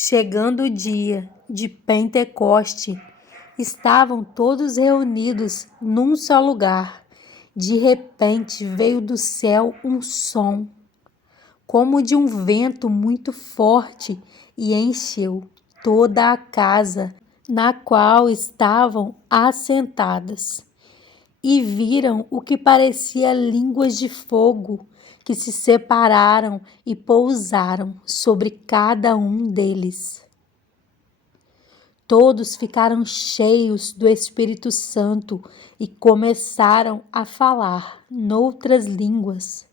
Chegando o dia de Pentecoste, estavam todos reunidos num só lugar. De repente veio do céu um som, como de um vento muito forte, e encheu toda a casa na qual estavam assentadas. E viram o que parecia línguas de fogo, que se separaram e pousaram sobre cada um deles. Todos ficaram cheios do Espírito Santo e começaram a falar noutras línguas,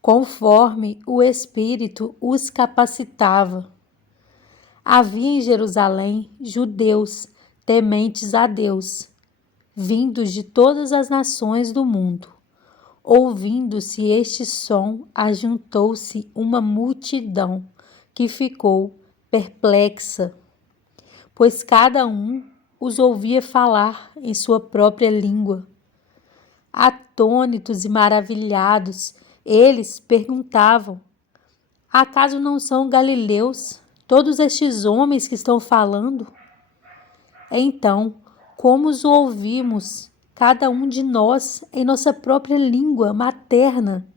conforme o Espírito os capacitava. Havia em Jerusalém judeus tementes a Deus, vindos de todas as nações do mundo. Ouvindo-se este som, ajuntou-se uma multidão que ficou perplexa, pois cada um os ouvia falar em sua própria língua. Atônitos e maravilhados, eles perguntavam: acaso não são galileus todos estes homens que estão falando? Então, como os ouvimos, cada um de nós em nossa própria língua materna?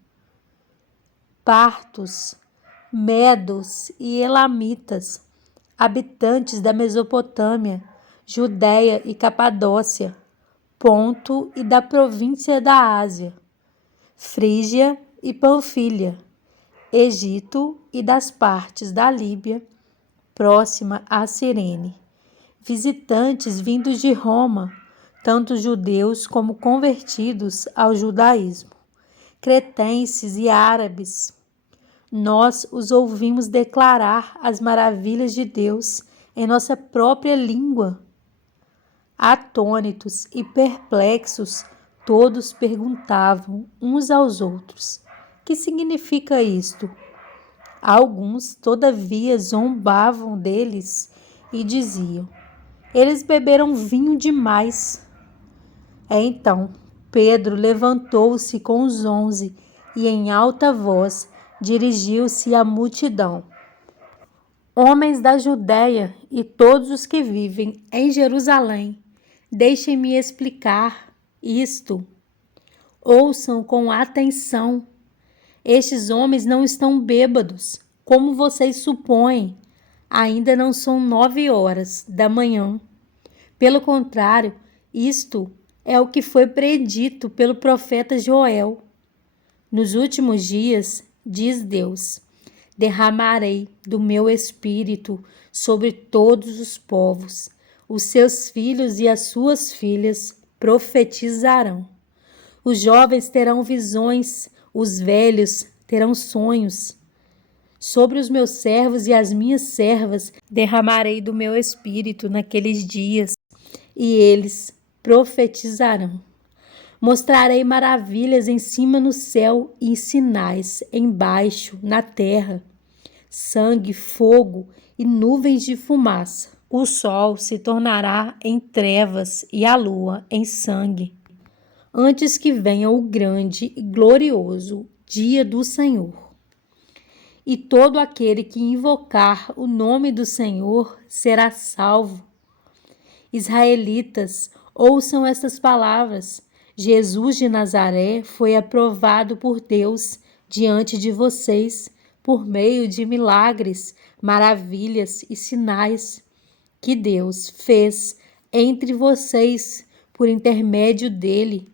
Partos, medos e elamitas, habitantes da Mesopotâmia, Judéia e Capadócia, Ponto e da província da Ásia, Frígia e Panfilha, Egito e das partes da Líbia, próxima a Cirene, visitantes vindos de Roma, tanto judeus como convertidos ao judaísmo, cretenses e árabes. Nós os ouvimos declarar as maravilhas de Deus em nossa própria língua. Atônitos e perplexos, todos perguntavam uns aos outros: que significa isto? Alguns, todavia, zombavam deles e diziam: eles beberam vinho demais. Então Pedro levantou-se com os 11 e, em alta voz, dirigiu-se à multidão: homens da Judéia e todos os que vivem em Jerusalém, deixem-me explicar isto. Ouçam com atenção. Estes homens não estão bêbados, como vocês supõem. Ainda não são 9 horas da manhã. Pelo contrário, isto é o que foi predito pelo profeta Joel. Nos últimos dias, diz Deus, derramarei do meu espírito sobre todos os povos. Os seus filhos e as suas filhas profetizarão. Os jovens terão visões, os velhos terão sonhos. Sobre os meus servos e as minhas servas derramarei do meu espírito naqueles dias, e eles profetizarão. Mostrarei maravilhas em cima no céu e sinais embaixo na terra: sangue, fogo e nuvens de fumaça. O sol se tornará em trevas e a lua em sangue, antes que venha o grande e glorioso dia do Senhor. E todo aquele que invocar o nome do Senhor será salvo. Israelitas, ouçam estas palavras. Jesus de Nazaré foi aprovado por Deus diante de vocês por meio de milagres, maravilhas e sinais que Deus fez entre vocês por intermédio dele,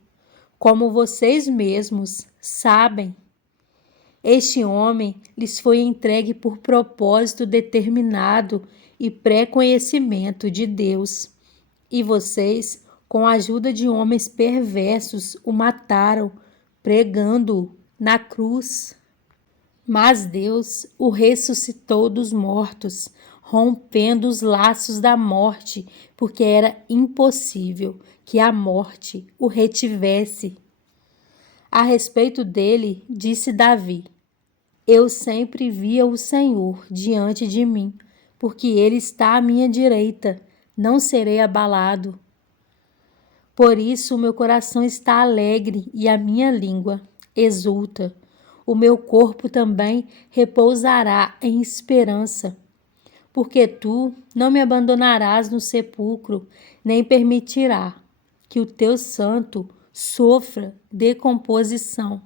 como vocês mesmos sabem. Este homem lhes foi entregue por propósito determinado e pré-conhecimento de Deus, e vocês, com a ajuda de homens perversos, o mataram, pregando-o na cruz. Mas Deus o ressuscitou dos mortos, rompendo os laços da morte, porque era impossível que a morte o retivesse. A respeito dele, disse Davi: eu sempre via o Senhor diante de mim, porque ele está à minha direita, não serei abalado. Por isso o meu coração está alegre e a minha língua exulta. O meu corpo também repousará em esperança, porque tu não me abandonarás no sepulcro, nem permitirá que o teu santo sofra decomposição.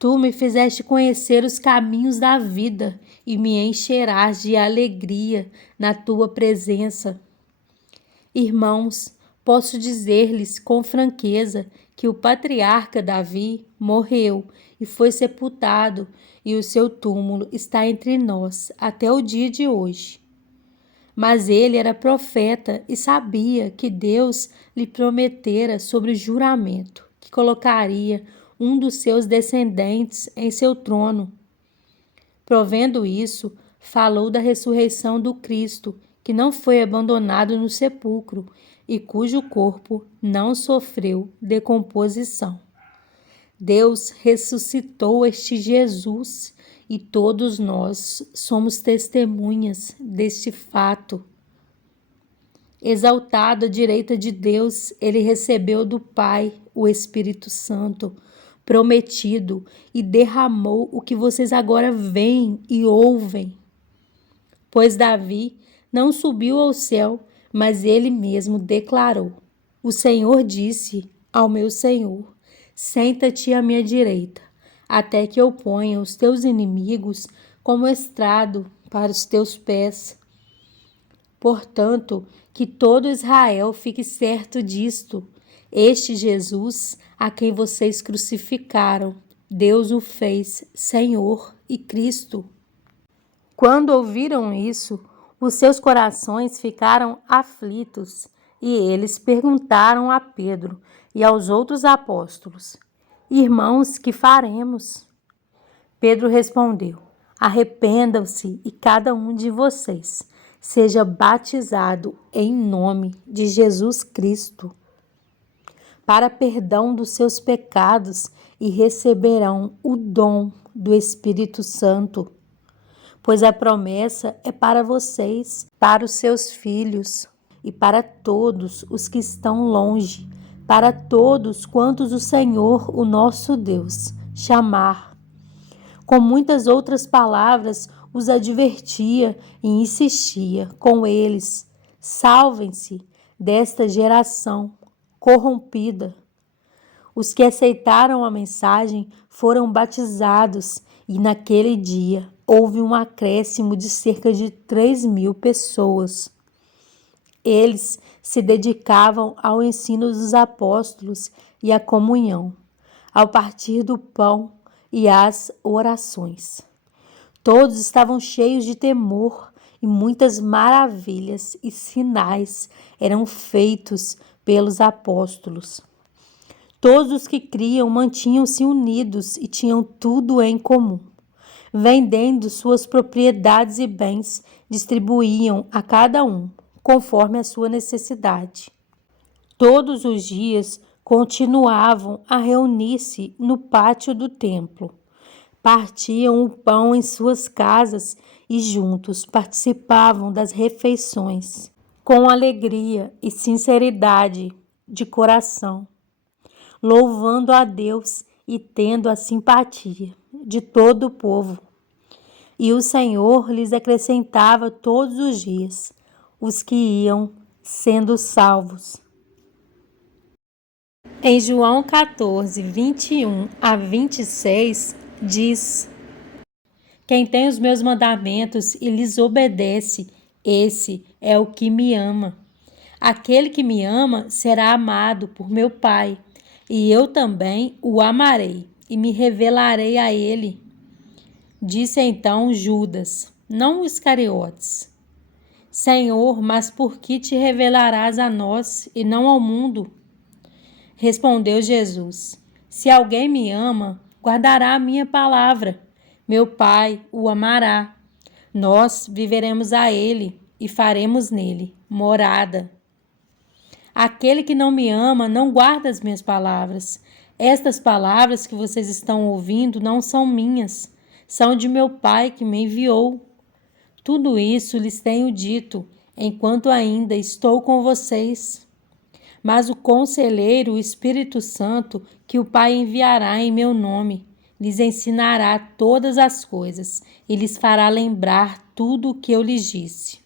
Tu me fizeste conhecer os caminhos da vida e me encherás de alegria na tua presença. Irmãos, posso dizer-lhes com franqueza que o patriarca Davi morreu e foi sepultado, e o seu túmulo está entre nós até o dia de hoje. Mas ele era profeta e sabia que Deus lhe prometera sobre juramento que colocaria um dos seus descendentes em seu trono. Provendo isso, falou da ressurreição do Cristo, que não foi abandonado no sepulcro e cujo corpo não sofreu decomposição. Deus ressuscitou este Jesus e todos nós somos testemunhas deste fato. Exaltado à direita de Deus, ele recebeu do Pai o Espírito Santo prometido e derramou o que vocês agora veem e ouvem. Pois Davi não subiu ao céu, mas ele mesmo declarou: o Senhor disse ao meu Senhor: senta-te à minha direita, até que eu ponha os teus inimigos como estrado para os teus pés. Portanto, que todo Israel fique certo disto: este Jesus, a quem vocês crucificaram, Deus o fez Senhor e Cristo. Quando ouviram isso, os seus corações ficaram aflitos, e eles perguntaram a Pedro e aos outros apóstolos: Irmãos, que faremos? Pedro respondeu: Arrependam-se e cada um de vocês seja batizado em nome de Jesus Cristo para perdão dos seus pecados e receberão o dom do Espírito Santo, pois a promessa é para vocês, para os seus filhos e para todos os que estão longe, para todos quantos o Senhor, o nosso Deus, chamar. Com muitas outras palavras, os advertia e insistia com eles: salvem-se desta geração corrompida. Os que aceitaram a mensagem foram batizados e naquele dia houve um acréscimo de cerca de 3.000 pessoas. Eles se dedicavam ao ensino dos apóstolos e à comunhão, ao partir do pão e às orações. Todos estavam cheios de temor e muitas maravilhas e sinais eram feitos pelos apóstolos. Todos os que criam mantinham-se unidos e tinham tudo em comum. Vendendo suas propriedades e bens, distribuíam a cada um, conforme a sua necessidade. Todos os dias continuavam a reunir-se no pátio do templo. Partiam o pão em suas casas e juntos participavam das refeições, com alegria e sinceridade de coração, louvando a Deus e tendo a simpatia de todo o povo. E o Senhor lhes acrescentava todos os dias os que iam sendo salvos. Em João 14, 21 a 26, diz: Quem tem os meus mandamentos e lhes obedece, esse é o que me ama. Aquele que me ama será amado por meu Pai, e eu também o amarei e me revelarei a ele. Disse então Judas, não Iscariotes: Senhor, mas por que te revelarás a nós e não ao mundo? Respondeu Jesus: Se alguém me ama, guardará a minha palavra. Meu Pai o amará. Nós viveremos a ele e faremos nele morada. Aquele que não me ama não guarda as minhas palavras. Estas palavras que vocês estão ouvindo não são minhas, são de meu Pai que me enviou. Tudo isso lhes tenho dito, enquanto ainda estou com vocês. Mas o Conselheiro, o Espírito Santo, que o Pai enviará em meu nome, lhes ensinará todas as coisas e lhes fará lembrar tudo o que eu lhes disse.